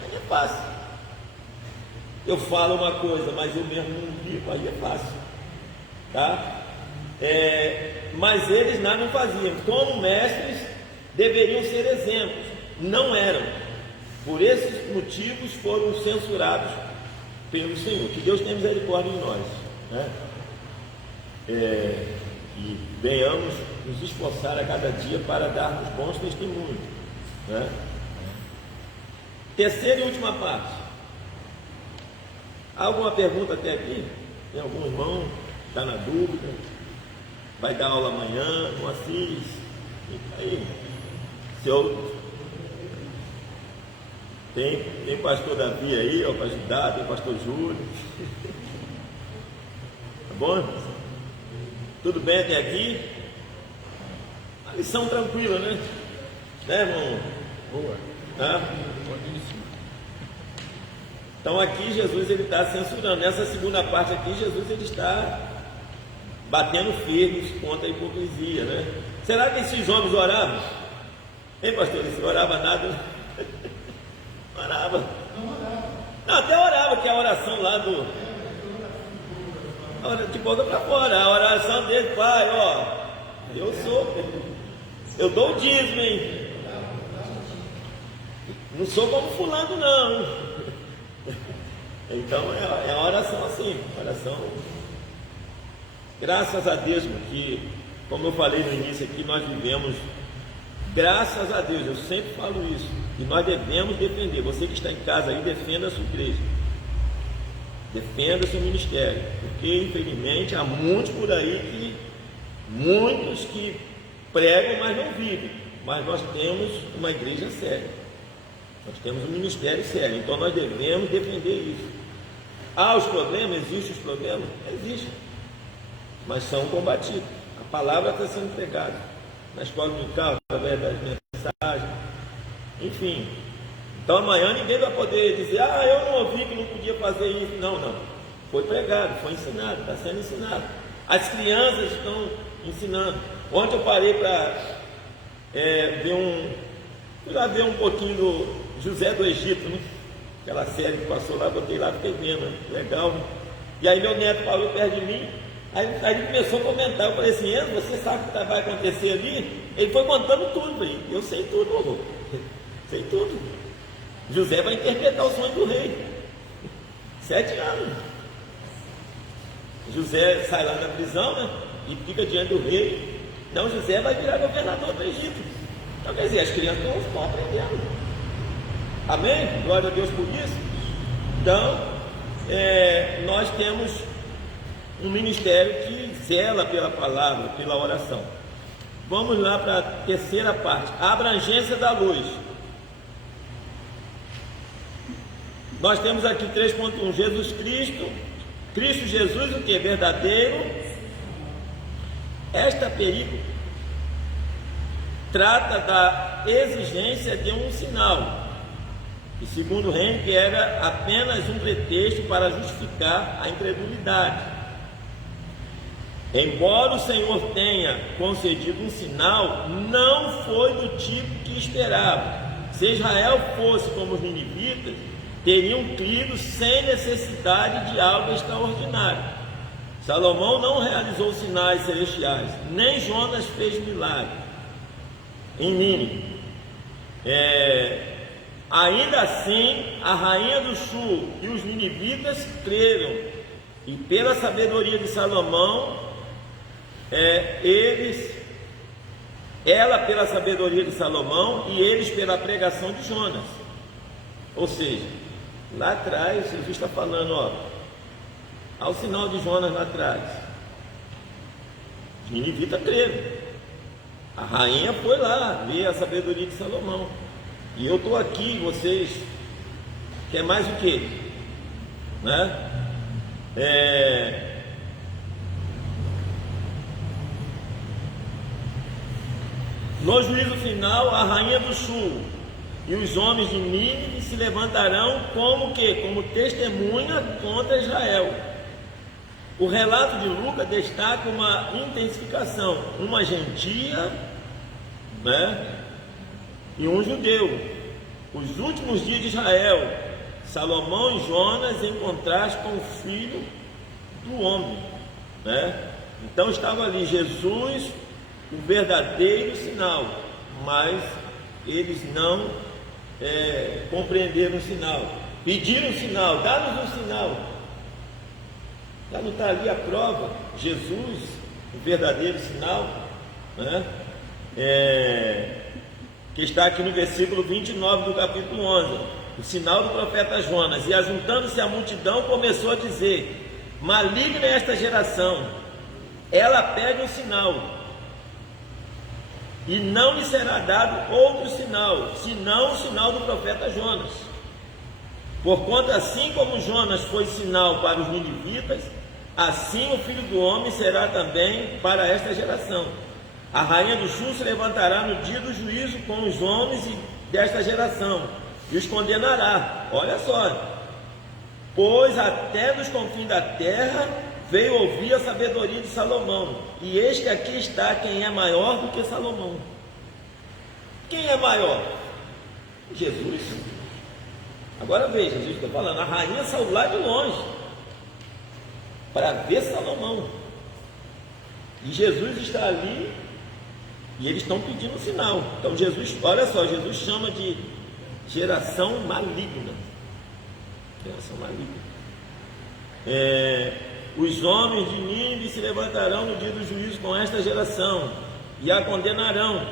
Aí é fácil. Eu falo uma coisa, mas eu mesmo não vivo, aí é fácil, tá? Mas eles nada faziam. Como mestres, deveriam ser exemplos. Não eram. Por esses motivos foram censurados pelo Senhor. Que Deus tenha misericórdia em nós, né? E venhamos nos esforçar a cada dia para darmos bons testemunhos, né? Terceira e última parte. Há alguma pergunta até aqui? Tem algum irmão que está na dúvida? Vai dar aula amanhã? Não assiste? Aí, tem pastor Davi aí, para ajudar, tem pastor Júlio. Tá bom? Tudo bem até aqui? A lição tranquila, né? Né, irmão? Boa. Tá? Então aqui Jesus ele está censurando. Nessa segunda parte aqui, Jesus ele está batendo firmes contra a hipocrisia, né? Será que esses homens oravam? Hein, pastor? Eles oravam nada? Orava. Não, até orava, que é a oração lá do... De boca para fora, a oração dele, pai, ó, eu dou o dízimo, hein? Não sou como fulano, não. Então é uma oração assim, oração. Graças a Deus, porque, como eu falei no início aqui, nós vivemos, graças a Deus, eu sempre falo isso, e nós devemos defender. Você que está em casa aí, defenda a sua igreja. Defenda o seu ministério, porque infelizmente há muitos por aí muitos que pregam, mas não vivem. Mas nós temos uma igreja séria, nós temos um ministério sério, então nós devemos defender isso. Há os problemas, existem os problemas? Existem, mas são combatidos. A palavra está sendo pregada na escola dominical, através das mensagens, enfim. Então amanhã ninguém vai poder dizer, eu não ouvi que não podia fazer isso. Não. Foi pregado, foi ensinado, está sendo ensinado. As crianças estão ensinando. Ontem eu parei para ver um pouquinho do José do Egito, né? Aquela série que passou lá, botei lá, fiquei vendo, né? Legal, né? E aí meu neto parou perto de mim, aí ele começou a comentar. Eu falei assim, você sabe o que vai acontecer ali? Ele foi contando tudo, falei, eu sei tudo, sei tudo. José vai interpretar o sonho do rei. 7 anos. José sai lá da prisão, né? E fica diante do rei. Então José vai virar governador do Egito. Então quer dizer, as crianças estão aprendendo. Amém? Glória a Deus por isso. Então, nós temos um ministério que zela pela palavra, pela oração. Vamos lá para a terceira parte. A abrangência da luz. Nós temos aqui 3.1, Jesus Cristo Jesus, o que é verdadeiro. Esta perícope trata da exigência de um sinal, e segundo Henrique era apenas um pretexto para justificar a incredulidade. Embora o Senhor tenha concedido um sinal, não foi do tipo que esperava. Se Israel fosse como os ninivitas, teriam crido sem necessidade de algo extraordinário. Salomão não realizou sinais celestiais, nem Jonas fez milagre em Nínive. Ainda assim, a rainha do sul e os ninivitas creram, e pela sabedoria de Salomão, ela pela sabedoria de Salomão e eles pela pregação de Jonas. Ou seja, lá atrás, Jesus está falando, ao sinal de Jonas lá atrás, os ninivitas creram. A rainha foi lá ver a sabedoria de Salomão. E eu estou aqui, vocês quer mais o quê? Né? No juízo final, a rainha do sul e os homens de Nínive se levantarão como testemunha contra Israel. O relato de Lucas destaca uma intensificação, uma gentia, e um judeu. Os últimos dias de Israel, Salomão e Jonas em contraste com o filho do homem, Então estava ali Jesus, o verdadeiro sinal, mas eles não compreenderam o sinal, pediram o sinal, dá-nos um sinal. Já não está ali a prova, Jesus, o verdadeiro sinal, que está aqui no versículo 29 do capítulo 11, o sinal do profeta Jonas. E ajuntando-se a multidão, começou a dizer: maligna é esta geração, ela pede um sinal, e não lhe será dado outro sinal, senão o sinal do profeta Jonas. Porquanto assim como Jonas foi sinal para os ninivitas, assim o Filho do Homem será também para esta geração. A rainha do sul se levantará no dia do juízo com os homens desta geração e os condenará. Olha só, pois até dos confins da terra veio ouvir a sabedoria de Salomão, e eis que aqui está quem é maior do que Salomão. Quem é maior? Jesus. Agora veja, Jesus está falando, a rainha saiu lá de longe para ver Salomão, e Jesus está ali, e eles estão pedindo um sinal. Então Jesus, olha só, Jesus chama de geração maligna. Geração maligna. Os homens de Nínive se levantarão no dia do juízo com esta geração e a condenarão,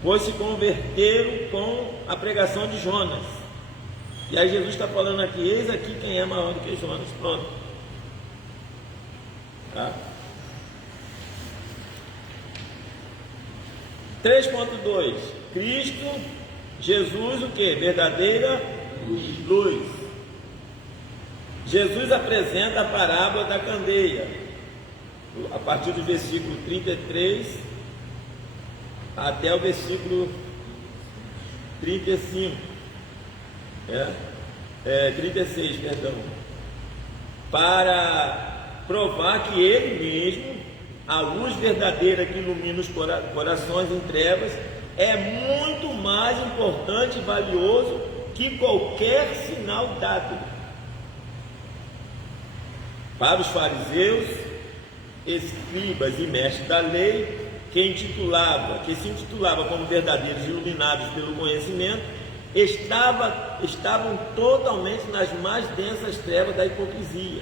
pois se converteram com a pregação de Jonas. E aí Jesus está falando aqui, eis aqui quem é maior do que Jonas. Pronto. Tá? 3.2. Cristo, Jesus, o que? Verdadeira luz. Jesus apresenta a parábola da candeia, a partir do versículo 33 até o versículo 35, 36, perdão, para provar que Ele mesmo, a luz verdadeira que ilumina os corações em trevas, é muito mais importante e valioso que qualquer sinal dado. Para os fariseus, escribas e mestres da lei, que se intitulava como verdadeiros iluminados pelo conhecimento, estavam totalmente nas mais densas trevas da hipocrisia,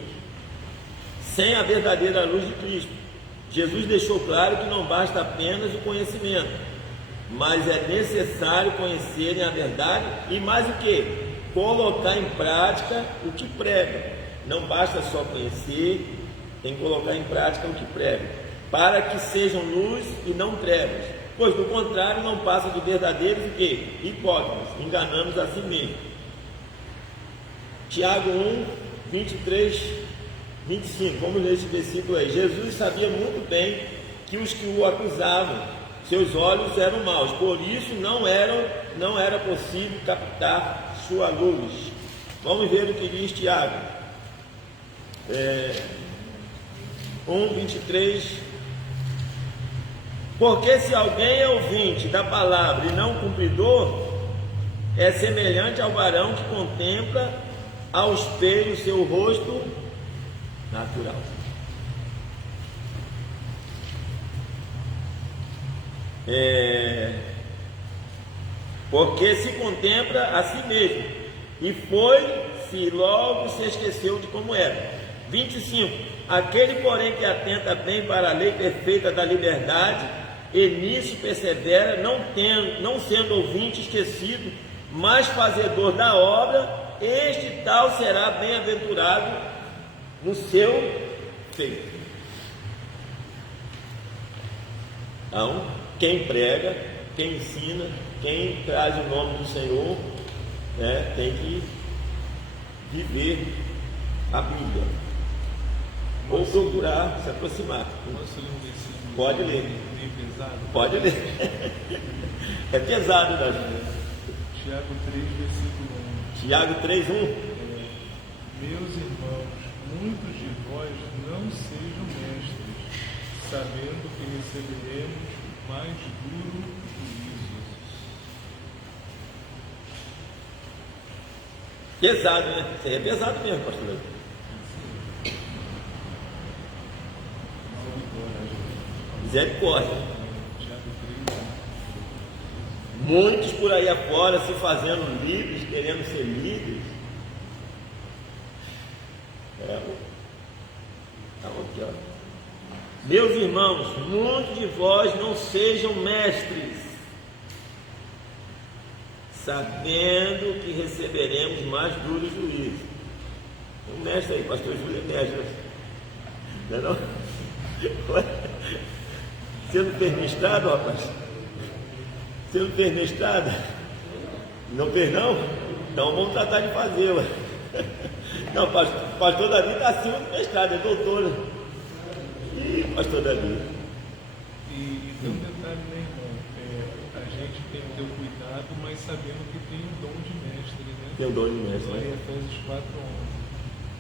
sem a verdadeira luz de Cristo. Jesus deixou claro que não basta apenas o conhecimento, mas é necessário conhecerem a verdade e mais o que? Colocar em prática o que prega. Não basta só conhecer, tem que colocar em prática o que prega, para que sejam luz e não trevas, pois do contrário não passa de verdadeiros o quê? Hipócritas, enganamos a si mesmo. Tiago 1, 23, 25, vamos ler esse versículo aí. Jesus sabia muito bem que os que o acusavam, seus olhos eram maus, por isso não era possível captar sua luz. Vamos ver o que diz Tiago 1, 23. Porque se alguém é ouvinte da palavra e não cumpridor, é semelhante ao varão que contempla ao espelho seu rosto natural. Porque se contempla a si mesmo, e foi-se logo se esqueceu de como era. 25. Aquele, porém, que atenta bem para a lei perfeita da liberdade, e nisso persevera, não sendo ouvinte esquecido, mas fazedor da obra, este tal será bem-aventurado no seu feito. Então, quem prega, quem ensina, quem traz o nome do Senhor, né, tem que viver a Bíblia, ou procurar se aproximar. Pode ler. Pode ler. É pesado, né? Tiago 3, versículo 1. Tiago 3, 1. Meus irmãos, muitos de vós não sejam mestres, sabendo que receberemos mais duro juízo. Pesado, né? Isso aí é pesado mesmo, pastor. Misericórdia. Muitos por aí afora se fazendo líderes, querendo ser líderes. Aqui, ó. Meus irmãos, muitos de vós não sejam mestres, sabendo que receberemos mais duro juízo. O mestre aí, pastor Júlio é mestre. Não é não? Você não fez mestrado, rapaz? Você não fez mestrado? Não fez não? Então vamos tratar de fazer, ué. Não, pastor Davi está acima do mestrado, é doutor. Ih, pastor Davi. E tem um detalhe, né, irmão? A gente tem que ter o cuidado, mas sabendo que tem o dom de mestre, né? Tem o dom de mestre, lá né? em Efésios 4:11.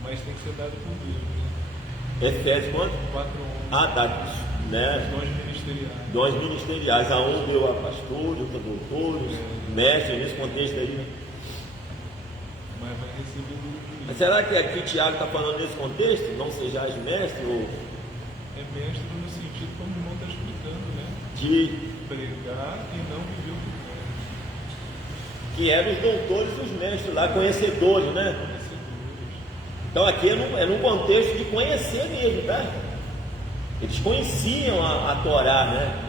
Mas tem que ser dado por Deus, né? Efésios quanto? 4:11. Ah, tá. Né? Dons ministeriais. Dons ministeriais, a um deu a pastores, outro a doutores, mestre, nesse contexto aí, né? Mas vai receber duro juízo. Mas será que aqui Tiago está falando nesse contexto? Não sejais mestre ou É mestre no sentido como o irmão está explicando, né? de Pregar e não viver o que que eram os doutores e os mestres lá, conhecedores, né? Então aqui é num contexto de conhecer mesmo, tá? Eles conheciam a Torá, né?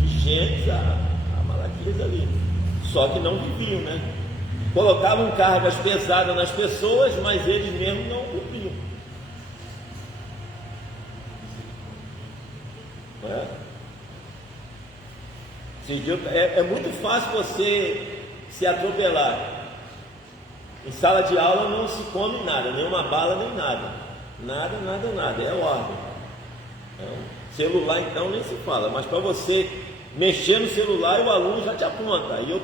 De Gênesis a Malaquias ali. Só que não viviam, né? Colocavam cargas pesadas nas pessoas, mas eles mesmos não cumpriam. É muito fácil você se atropelar. Em sala de aula não se come nada, nem uma bala, nem nada. Nada, é ordem. Celular então nem se fala, mas para você mexer no celular o aluno já te aponta. Aí eu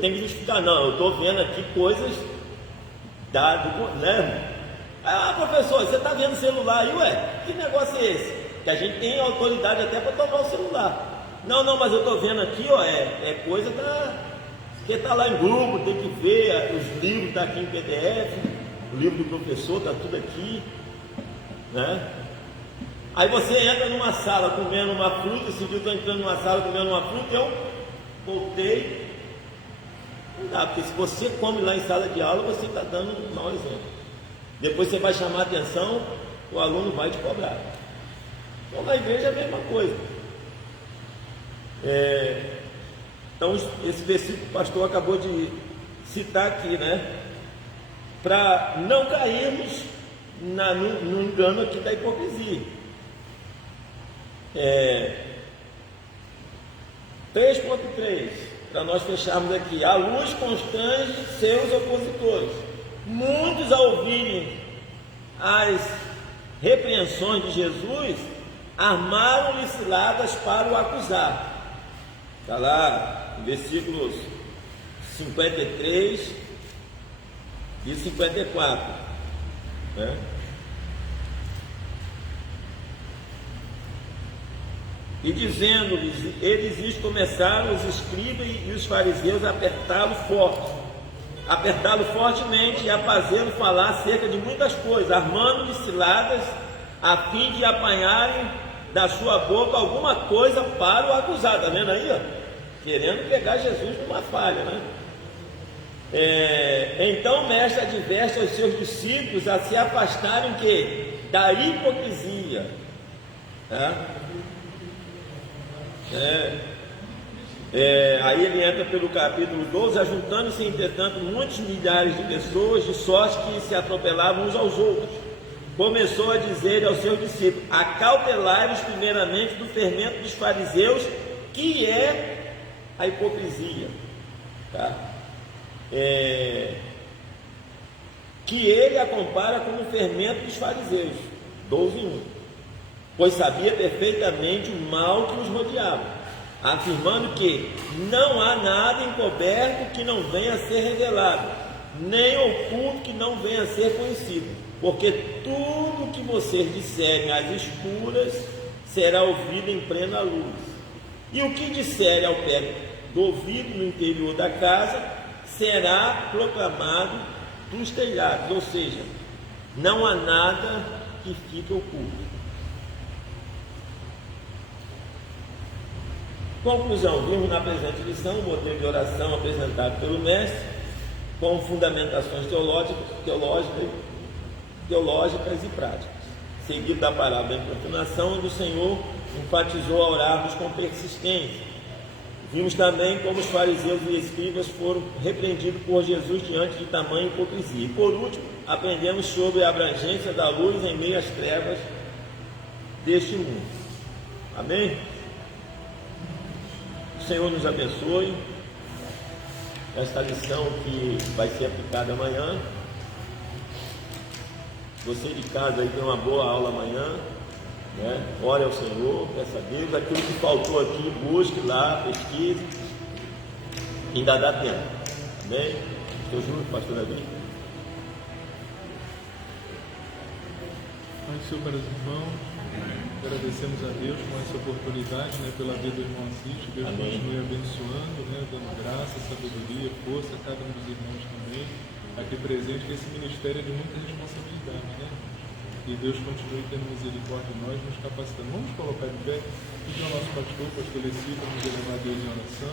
tenho que justificar, não, eu estou vendo aqui coisas né? Ah, professor, você está vendo o celular aí, ué? Que negócio é esse? Que a gente tem autoridade até para tomar o celular. Não, mas eu estou vendo aqui, ó, é coisa que está lá em grupo, tem que ver, os livros estão aqui em PDF, o livro do professor está tudo aqui, né? Aí você entra numa sala comendo uma fruta, esse dia eu estou entrando numa sala comendo uma fruta, eu voltei, não dá, porque se você come lá em sala de aula, você está dando um mau exemplo. Depois você vai chamar a atenção, o aluno vai te cobrar. Então na igreja é a mesma coisa. Então esse versículo que o pastor acabou de citar aqui, né? Para não cairmos no engano aqui da hipocrisia. 3.3, para nós fecharmos aqui: a luz constrange seus opositores. Muitos, ao ouvirem as repreensões de Jesus, armaram-lhe ciladas para o acusar. Está lá, versículos 53 e 54, né? E dizendo-lhes, eles começaram, os escribas e os fariseus, a apertá-lo forte, apertá-lo fortemente e a fazê-lo falar acerca de muitas coisas, armando-lhe ciladas, a fim de apanharem da sua boca alguma coisa para o acusar. Está vendo aí? Ó? Querendo pegar Jesus numa falha, né? Então o mestre adverte aos seus discípulos a se afastarem da hipocrisia. Aí ele entra pelo capítulo 12, ajuntando-se entretanto muitos milhares de pessoas, de sorte que se atropelavam uns aos outros. Começou a dizer aos seus discípulos: acautelai-vos primeiramente do fermento dos fariseus, que é a hipocrisia, que ele a compara como o fermento dos fariseus, 12:1, pois sabia perfeitamente o mal que os rodeava, afirmando que não há nada encoberto que não venha a ser revelado, nem oculto que não venha a ser conhecido, porque tudo que vocês disserem às escuras será ouvido em plena luz, e o que disserem ao pé do ouvido no interior da casa será proclamado dos telhados, ou seja, não há nada que fique oculto. Conclusão: vimos na presente lição o modelo de oração apresentado pelo mestre, com fundamentações teológicas e práticas, seguido da palavra da importunação, onde o Senhor enfatizou a orarmos com persistência. Vimos também como os fariseus e escribas foram repreendidos por Jesus diante de tamanha hipocrisia. E por último, aprendemos sobre a abrangência da luz em meio às trevas deste mundo. Amém? O Senhor nos abençoe. Esta lição que vai ser aplicada amanhã. Você de casa aí tem uma boa aula amanhã, né? Ore ao Senhor, peça a Deus. Aquilo que faltou aqui, busque lá, pesquise. Ainda dá tempo. Amém? Estou junto, pastor Davi. Pai do Senhor para os irmãos, agradecemos a Deus por essa oportunidade, né, pela vida do irmão Assis. Deus Amém. continue abençoando, né, dando graça, sabedoria, força a cada um dos irmãos também aqui presente, que esse ministério é de muita responsabilidade, né? E Deus continue tendo misericórdia de nós, nos capacitando. Vamos colocar de pé, pedir ao nosso pastor Leci, para nos elevar a Deus em oração,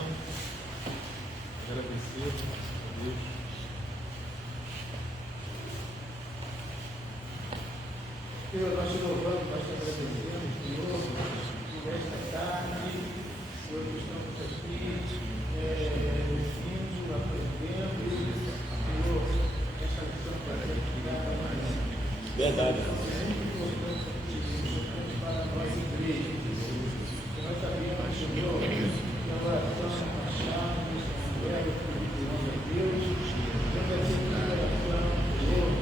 agradecer a Deus. Senhor, nós te louvamos, nós te agradecemos, Senhor, por esta tarde, Senhor, estamos aqui, ouvindo, aprendendo, Senhor, esta lição para a gente Verdade. é muito importante aqui, importante para a nossa igreja. Nós sabemos, Senhor, que a oração a chave, é o Filho de Deus, quando a gente oração, Senhor,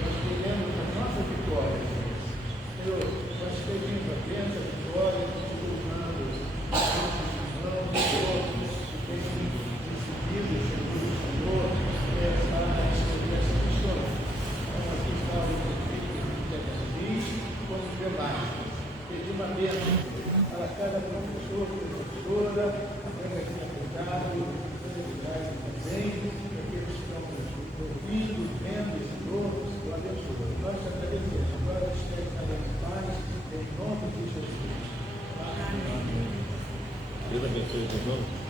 nós queremos a nossa vitória. Senhor, nós pedimos a bênção, a vitória, colocando a nossa mão, Senhor, que tem recebido, Senhor, essa questão. Pedir uma bênção para cada professor, professora, venha aqui cuidado, também, aqueles que estão ouvindo, vendo, Senhor, o abençoe. Nós te agradecemos, agora esteja cada vez mais, em nome de Jesus. Amém. Deus abençoe os irmãos.